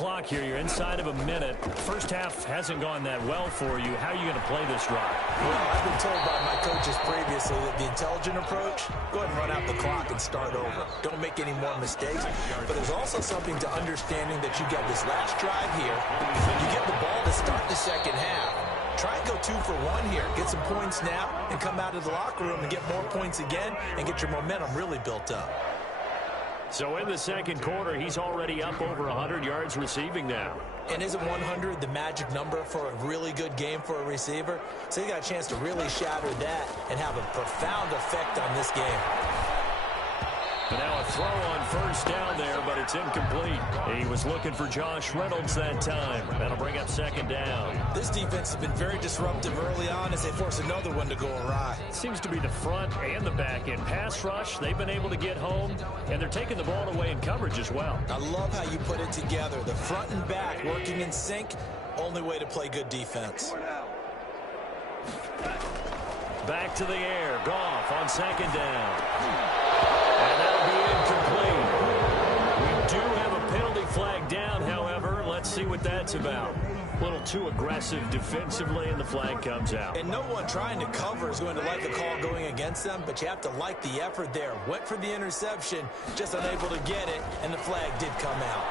clock here. You're inside of a minute. First half hasn't gone that well for you. How are you going to play this drive? Well, I've been told by my coaches previously that the intelligent approach, go ahead and run out the clock and start over. Don't make any more mistakes. But there's also something to understanding that you got this last drive here. You get the ball to start the second half. Try and go 2 for 1 here. Get some points now and come out of the locker room and get more points again and get your momentum really built up. So in the second quarter, he's already up over 100 yards receiving now. And isn't 100 the magic number for a really good game for a receiver? So he got a chance to really shatter that and have a profound effect on this game. And now a throw on first down there, but it's incomplete. He was looking for Josh Reynolds that time. That'll bring up second down. This defense has been very disruptive early on as they force another one to go awry. Seems to be the front and the back end. Pass rush, they've been able to get home, and they're taking the ball away in coverage as well. I love how you put it together. The front and back working in sync, only way to play good defense. Back to the air. Goff on second down. And that'll be incomplete. We do have a penalty flag down, however. Let's see what that's about. A little too aggressive defensively, and the flag comes out. And no one trying to cover is going to like the call going against them, but you have to like the effort there. Went for the interception, just unable to get it, and the flag did come out.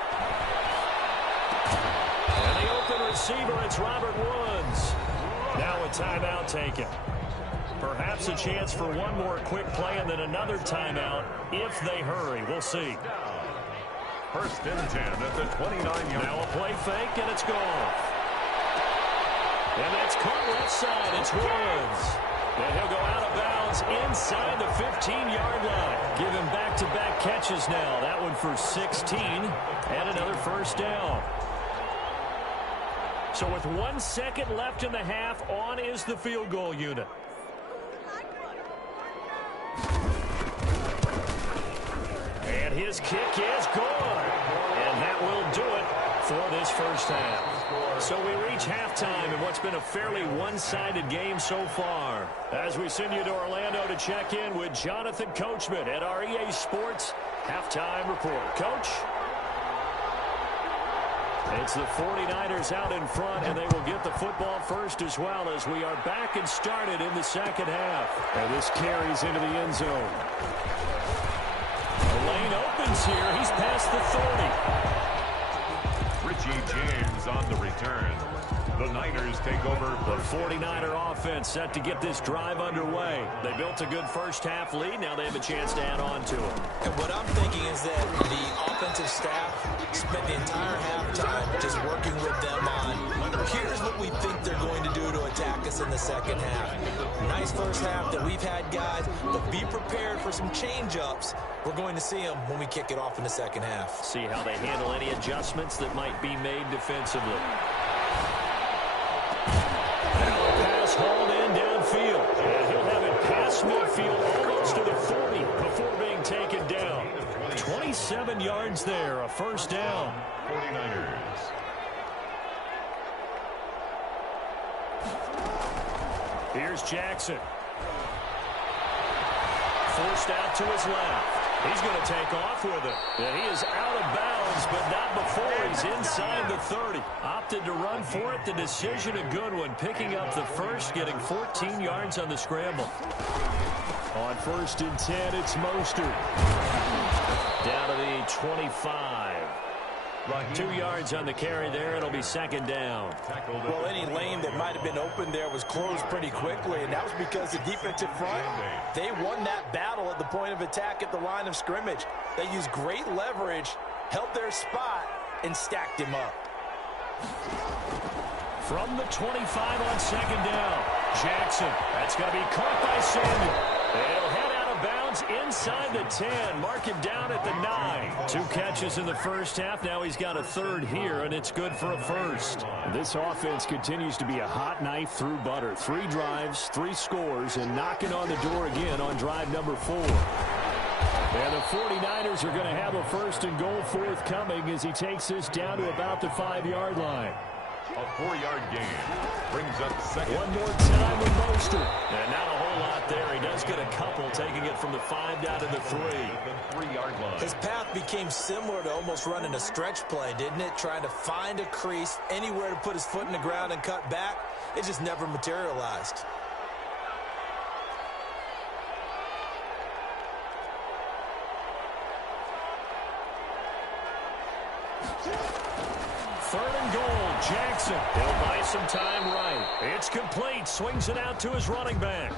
And the open receiver, it's Robert Woods. Now a timeout taken. Perhaps a chance for one more quick play and then another timeout if they hurry. We'll see. First and 10 at the 29-yard. Now a play fake, and it's gone. And that's caught left side. It's Woods. And he'll go out of bounds inside the 15-yard line. Give him back-to-back catches now. That one for 16 and another first down. So with 1 second left in the half, on is the field goal unit. And his kick is good. And that will do it for this first half. So we reach halftime in what's been a fairly one-sided game so far. As we send you to Orlando to check in with Jonathan Coachman at our EA Sports Halftime Report. Coach? It's the 49ers out in front, and they will get the football first as well as we are back and started in the second half. And this carries into the end zone. The lane opens here. He's past the 30. Richie James on the return. The Niners take over. The 49er offense set to get this drive underway. They built a good first half lead. Now they have a chance to add on to it. And what I'm thinking is that the offensive staff spent the entire halftime just working with them on, here's what we think they're going to do to attack us in the second half. Nice first half that we've had, guys, but be prepared for some change-ups. We're going to see them when we kick it off in the second half. See how they handle any adjustments that might be made defensively. Pass hauled in downfield. And he'll have it past midfield almost to the 40 before being taken down. 27 yards there, a first down. 49ers. Here's Jackson. Forced out to his left. He's going to take off with it. And he is out of bounds, but not before he's inside the 30. Opted to run for it. The decision a good one. Picking up the first, getting 14 yards on the scramble. On first and 10, it's Mostert. Down to the 25. 2 yards on the carry there. It'll be second down. Well, any lane that might have been open there was closed pretty quickly, and that was because the defensive front, they won that battle at the point of attack at the line of scrimmage. They used great leverage, held their spot, and stacked him up. From the 25 on second down, Jackson. That's going to be caught by Samuel. They'll head out of bounds inside the 10. Mark him down at the 9. 2 catches in the first half. Now he's got a third here, and it's good for a first. This offense continues to be a hot knife through butter. 3 drives, 3 scores, and knocking on the door again on drive number 4. And the 49ers are going to have a first and goal forthcoming as he takes this down to about the 5-yard line. A 4-yard gain brings up second. One more time with Mostert. And not a whole lot there. He does get a couple, taking it from the 5 down to the 3. The 3-yard line. His path became similar to almost running a stretch play, didn't it? Trying to find a crease, anywhere to put his foot in the ground and cut back. It just never materialized. Third and goal, Jackson. He'll buy some time right. It's complete. Swings it out to his running back.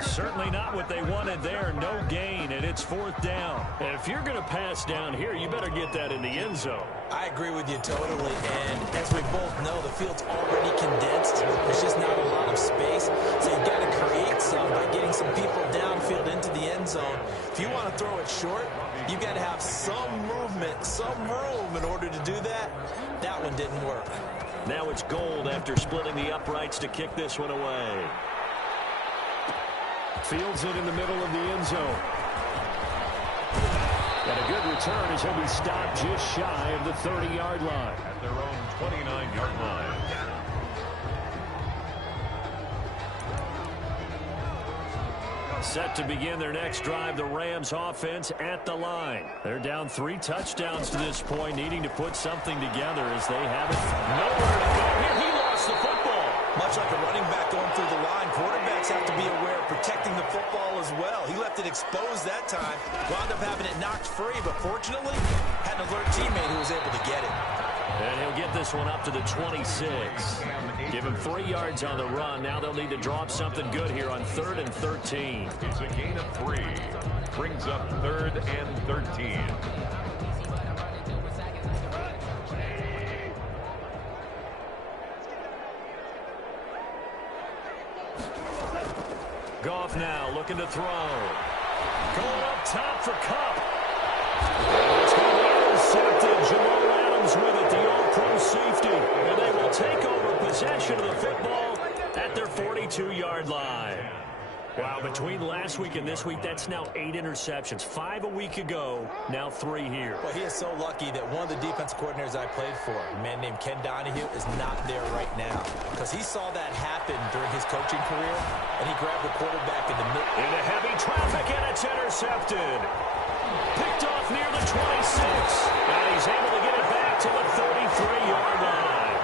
Certainly not what they wanted there. No gain, and it's 4th down. And if you're going to pass down here, you better get that in the end zone. I agree with you totally, and as we both know, the field's already condensed. There's just not a lot of space, so you've got to create some by getting some people downfield into the end zone. If you want to throw it short, you've got to have some movement, some room in order to do that. That one didn't work. Now it's Gold after splitting the uprights to kick this one away. Fields it in the middle of the end zone. And a good return as he'll be stopped just shy of the 30-yard line. At their own 29-yard line. Set to begin their next drive, the Rams offense at the line. They're down 3 touchdowns to this point, needing to put something together as they have it nowhere to go here. He lost the football. Much like a running back going through the line, quarterbacks have to be aware of protecting the football as well. He left it exposed that time, wound up having it knocked free, but fortunately, had an alert teammate who was able to get it. And he'll get this one up to the 26. Give him 3 yards on the run. Now they'll need to draw up something good here on 3rd and 13. It's a gain of 3. Brings up 3rd and 13. Goff now looking to throw. Going up top for Kupp. It's going to be intercepted. Jamal Adams with it, the all-pro safety. And they will take over possession of the football at their 42-yard line. Wow, between last week and this week, that's now 8 interceptions. 5 a week ago, now 3 here. Well, he is so lucky that one of the defense coordinators I played for, a man named Ken Donahue, is not there right now. Because he saw that happen during his coaching career, and he grabbed the quarterback in the middle. Into heavy traffic, and it's intercepted. Picked off near the 26. And he's able to get it back to the 33-yard line.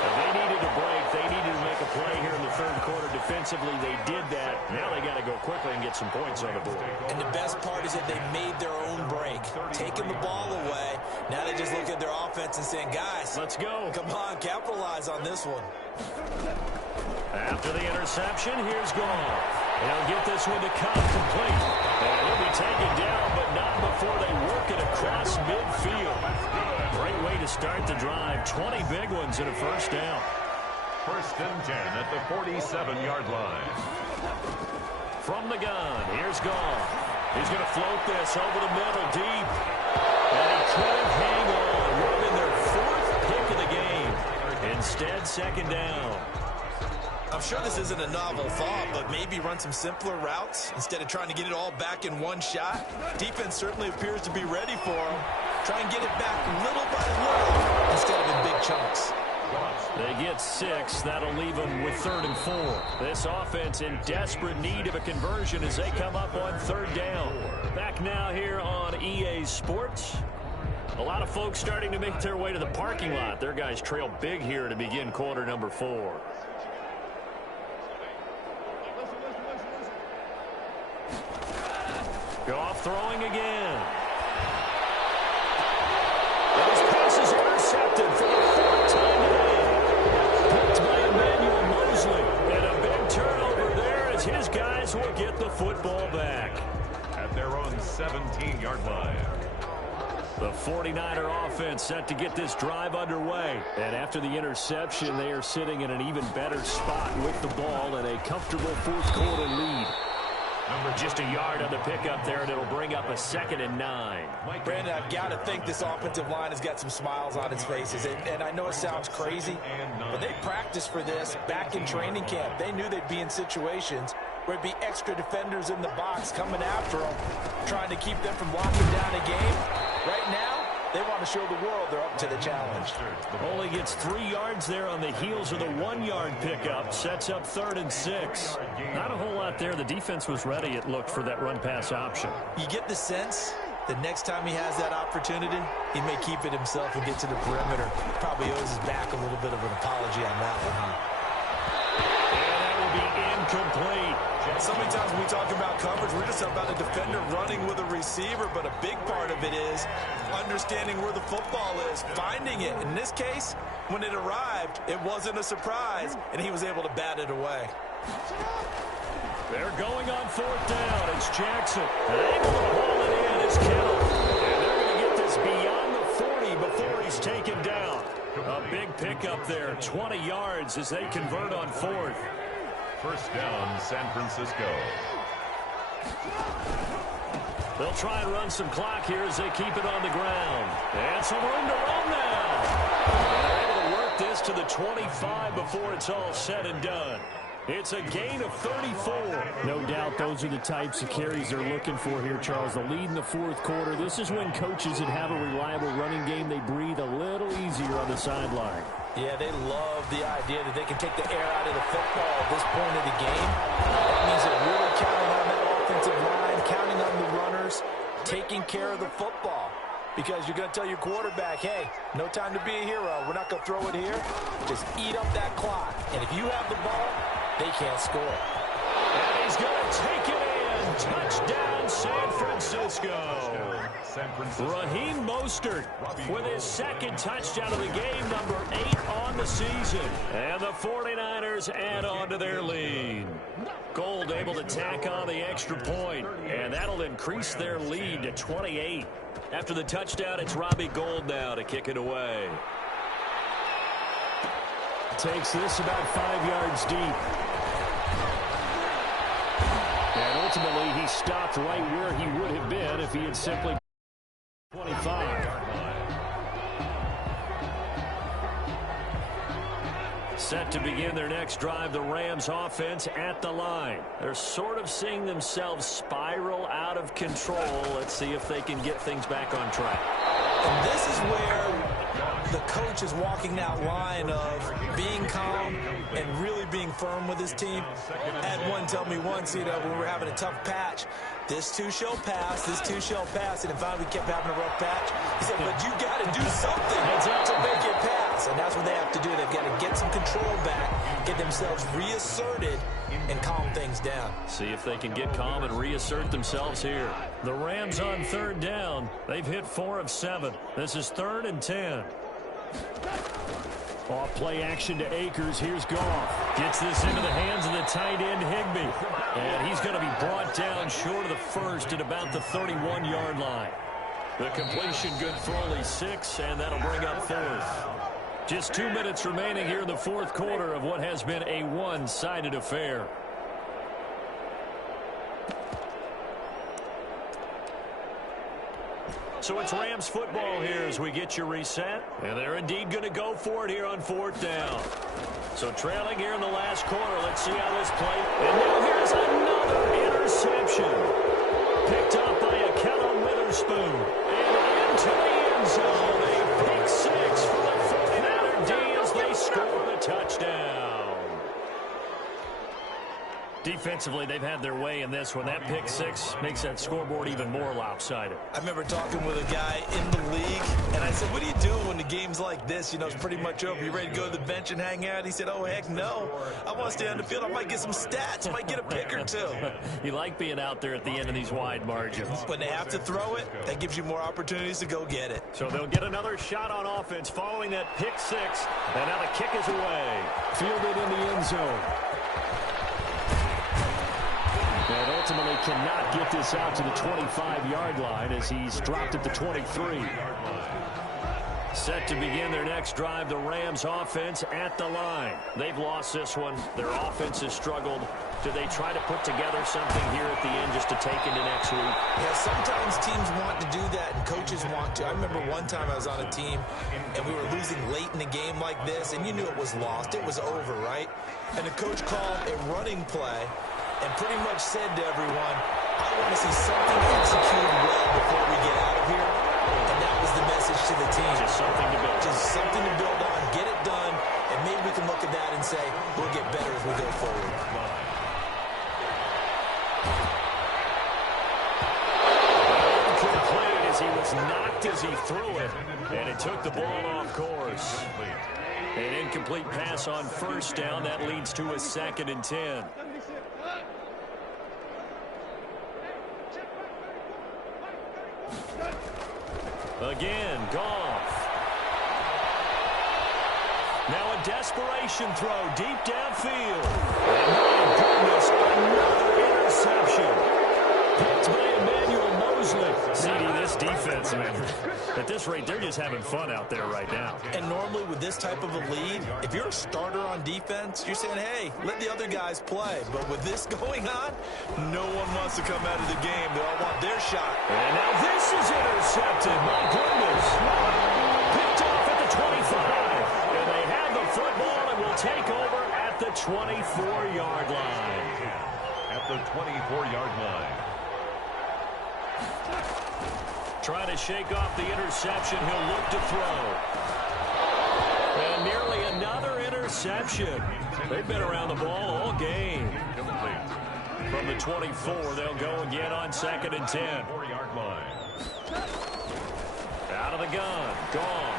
And they needed a break. They needed to make a play here in the 3rd quarter. Defensively, they did that. Now they got to go quickly and get some points on the board. And the best part is that they made their own break, taking the ball away. Now they just look at their offense and saying, guys, let's go. Come on, capitalize on this one. After the interception, here's Goff. He'll get this one to Kupp complete. And he'll be taken down, but not before they work it across midfield. Great way to start the drive. 20 big ones and a 1st down. 1st and 10 at the 47-yard line. From the gun, here's Goff. He's going to float this over the middle deep. And he couldn't hang on. Would have been their 4th pick of the game. Instead, 2nd down. I'm sure this isn't a novel thought, but maybe run some simpler routes instead of trying to get it all back in one shot. Defense certainly appears to be ready for him. Try and get it back little by little instead of in big chunks. They get 6. That'll leave them with 3rd and 4. This offense in desperate need of a conversion as they come up on 3rd down. Back now here on EA Sports. A lot of folks starting to make their way to the parking lot. Their guys trail big here to begin quarter number 4. Goff throwing again. And his pass is intercepted for the 4th time today. Picked by Emmanuel Mosley. And a big turnover there as his guys will get the football back. At their own 17-yard line. The 49er offense set to get this drive underway. And after the interception, they are sitting in an even better spot with the ball and a comfortable 4th quarter lead. Just a yard on the pickup there, and it'll bring up a 2nd and 9. Brandon, I've got to think this offensive line has got some smiles on its faces. And I know it sounds crazy, but they practiced for this back in training camp. They knew they'd be in situations where it'd be extra defenders in the box coming after them, trying to keep them from locking down a game. Right now, They want to show the world they're up to the challenge. Only gets 3 yards there on the heels of the 1-yard pickup. Sets up 3rd and 6. Not a whole lot there. The defense was ready, it looked, for that run-pass option. You get the sense the next time he has that opportunity, he may keep it himself and get to the perimeter. Probably owes his back a little bit of an apology on that one, huh? And that will be incomplete. So many times when we talk about coverage, we're just about a defender running with a receiver, but a big part of it is understanding where the football is, finding it. In this case, when it arrived, it wasn't a surprise, and he was able to bat it away. They're going on 4th down. It's Jackson. Able to haul it in is Kittle. And they're going to get this beyond the 40 before he's taken down. A big pickup there, 20 yards as they convert on 4th. First down, San Francisco. They'll try and run some clock here as they keep it on the ground. And some room to run now. And they're able to work this to the 25 before it's all said and done. It's a gain of 34. No doubt those are the types of carries they're looking for here, Charles. The lead in the 4th quarter. This is when coaches that have a reliable running game, they breathe a little easier on the sideline. Yeah, they love the idea that they can take the air out of the football at this point of the game. That means they're really counting on that offensive line, counting on the runners, taking care of the football. Because you're going to tell your quarterback, hey, no time to be a hero. We're not going to throw it here. Just eat up that clock. And if you have the ball, they can't score. And he's going to take it in. Touchdown, San Francisco. Raheem Mostert with his 2nd touchdown of the game, number 8 on the season. And the 49ers add on to their lead. Gold able to tack on the extra point, and that'll increase their lead to 28. After the touchdown, it's Robbie Gould now to kick it away. Takes this about 5 yards deep. And ultimately, he stopped right where he would have been if he had simply 25. Set to begin their next drive, the Rams offense at the line. They're sort of seeing themselves spiral out of control. Let's see if they can get things back on track. And this is where the coach is walking that line of being calm and really being firm with his team. I had one tell me once, when we were having a tough patch, this too shall pass, this too shall pass. And finally we kept having a rough patch. He said, but you got to do something to make it pass. And that's what they have to do. They've got to get some control back, get themselves reasserted, and calm things down. See if they can get calm and reassert themselves here. The Rams on 3rd down. They've hit 4 of 7. This is 3rd and 10. Off play action to Akers. Here's Goff. Gets this into the hands of the tight end, Higbee. And he's going to be brought down short of the 1st at about the 31-yard line. The completion good for only 6, and that'll bring up 4th. Just 2 minutes remaining here in the 4th quarter of what has been a one-sided affair. So it's Rams football here as we get you reset. And they're indeed going to go for it here on 4th down. So trailing here in the last quarter. Let's see how this plays. And now here's another interception. Picked up by a Kellen Witherspoon. And into the end zone. A pick 6 for the 49er D as they score the touchdown. Defensively, they've had their way in this one. That pick 6 makes that scoreboard even more lopsided. I remember talking with a guy in the league, and I said, what do you do when the game's like this? It's pretty much over. You ready to go to the bench and hang out? He said, oh, heck no. I want to stay on the field. I might get some stats. I might get a pick or 2. You like being out there at the end of these wide margins. When they have to throw it, that gives you more opportunities to go get it. So they'll get another shot on offense following that pick 6. And now the kick is away. Fielded in the end zone. And ultimately cannot get this out to the 25-yard line as he's dropped at the 23. Set to begin their next drive, the Rams offense at the line. They've lost this one. Their offense has struggled. Do they try to put together something here at the end just to take into next week? Yeah, sometimes teams want to do that and coaches want to. I remember one time I was on a team and we were losing late in the game like this, and you knew it was lost. It was over, right? And the coach called a running play and pretty much said to everyone, I want to see something executed well before we get out of here. And that was the message to the team. Just something to build. Just something to build on, get it done, and maybe we can look at that and say, we'll get better as we go forward. Incomplete as he was knocked as he threw it, and it took the ball off course. An incomplete pass on first down. That leads to a 2nd and 10. Again, Goff. Now a desperation throw deep downfield. And my goodness, another interception. Picked by Emmanuel Mosley. CD, this defense, man, at this rate, they're just having fun out there right now. And normally with this type of a lead, if you're a starter on defense, you're saying, hey, let the other guys play. But with this going on, no one wants to come out of the game. They all want their shot. And now this is intercepted. My goodness. Picked off at the 25. And they have the football and will take over at the 24-yard line. At the 24-yard line. Trying to shake off the interception. He'll look to throw. And nearly another interception. They've been around the ball all game. From the 24, they'll go again on 2nd and 10. 4-yard line. Out of the gun. Gone.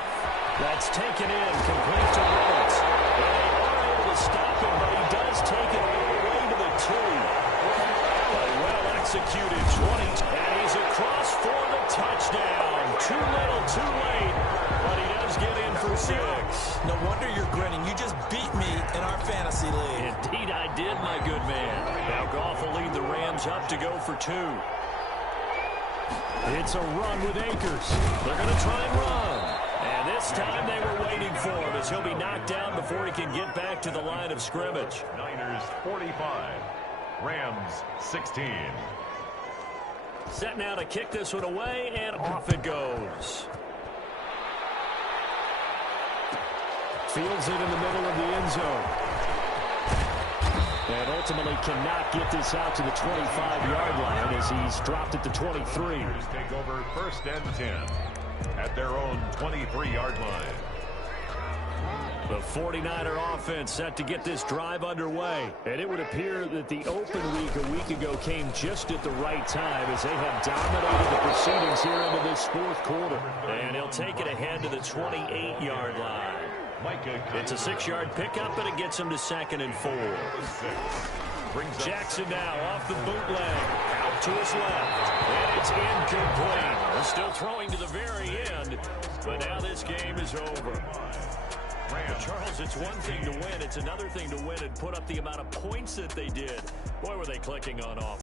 That's taken in. Complete to Reynolds. And they are able to stop him, but he does take it all the way to the 2. A well-executed 20. And he's across for the touchdown. Too little, too late. But he does get in for 6. No wonder you're grinning. You just beat me in our fantasy league. Indeed I did, my good man. Now Goff will lead the Rams up to go for 2. It's a run with Akers. They're going to try and run. And this time they were waiting for him as he'll be knocked down before he can get back to the line of scrimmage. Niners 45. Rams 16. Set now to kick this one away, and off it goes. Fields it in the middle of the end zone. And ultimately cannot get this out to the 25-yard line as he's dropped at the 23. Niners take over 1st and 10 at their own 23-yard line. The 49er offense set to get this drive underway. And it would appear that the open week a week ago came just at the right time as they have dominated the proceedings here into this 4th quarter. And he'll take it ahead to the 28-yard line. It's a 6-yard pickup, and it gets him to 2nd and 4. Jackson now off the bootleg. Out to his left. And it's incomplete. They're still throwing to the very end, but now this game is over. Charles, it's one thing to win. It's another thing to win and put up the amount of points that they did. Boy, were they clicking on offense.